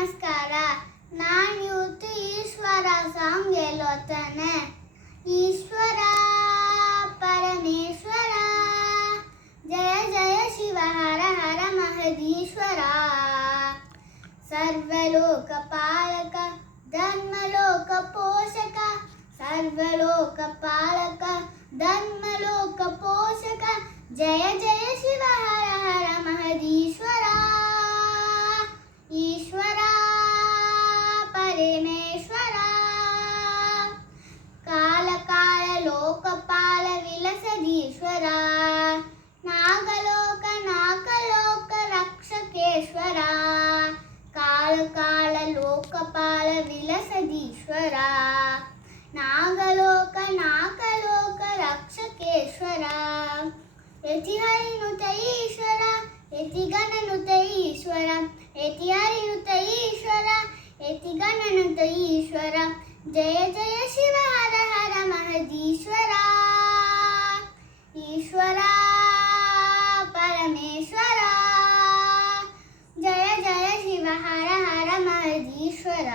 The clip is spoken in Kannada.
ನಮಸ್ಕಾರ. ನಾನು ಇವತ್ತು ಈಶ್ವರ ಸಾಂಗ್ ಹೇಳುತ್ತಾನೆ. ಈಶ್ವರ ಪರಮೇಶ್ವರ, ಜಯ ಜಯ ಶಿವ ಹರ ಹರ ಮಹದೀಶ್ವರ. ಸರ್ವಲೋಕ ಪಾಲಕ ಧರ್ಮಲೋಕ ಪೋಷಕ, ಸರ್ವಲೋಕ ಪಾಲಕ ಧರ್ಮಲೋಕ ಪೋಷಕ, ಜಯ ಜಯ ಶಿವ ಹರ ಹರ ಮಹದೀಶ್ವರ. ಈಶ್ವರ ಪರಮೇಶ್ವರ, ಕಾಲ ಕಾಲ ಲೋಕಪಾಲ ವಿಲಸದೀಶ್ವರ, ನಾಗಲೋಕ ನಾಗಲೋಕ ರಕ್ಷಕೇಶ್ವರ, ಕಾಲ ಕಾಲ ಲೋಕಪಾಲ ವಿಲಸದೀಶ್ವರ, ನಾಗಲೋಕ ನಾಗಲೋಕ ರಕ್ಷಕೇಶ್ವರ. ಯತಿಹರಿನುತ ಈಶ್ವರ, ಯತಿಗಣನುತ ಈಶ್ವರ, ಯತಿಹರಿನುತ ಈಶ್ವರ, ಯತಿಗಣನುತ ಈಶ್ವರ, ಜಯ ಜಯ ಶಿವ ಹರ ಹರ ಮಹದೀಶ್ವರ. ಈಶ್ವರ ಪರಮೇಶ್ವರ, ಜಯ ಜಯ ಶಿವ ಹರ ಹರ ಮಹದೀಶ್ವರ.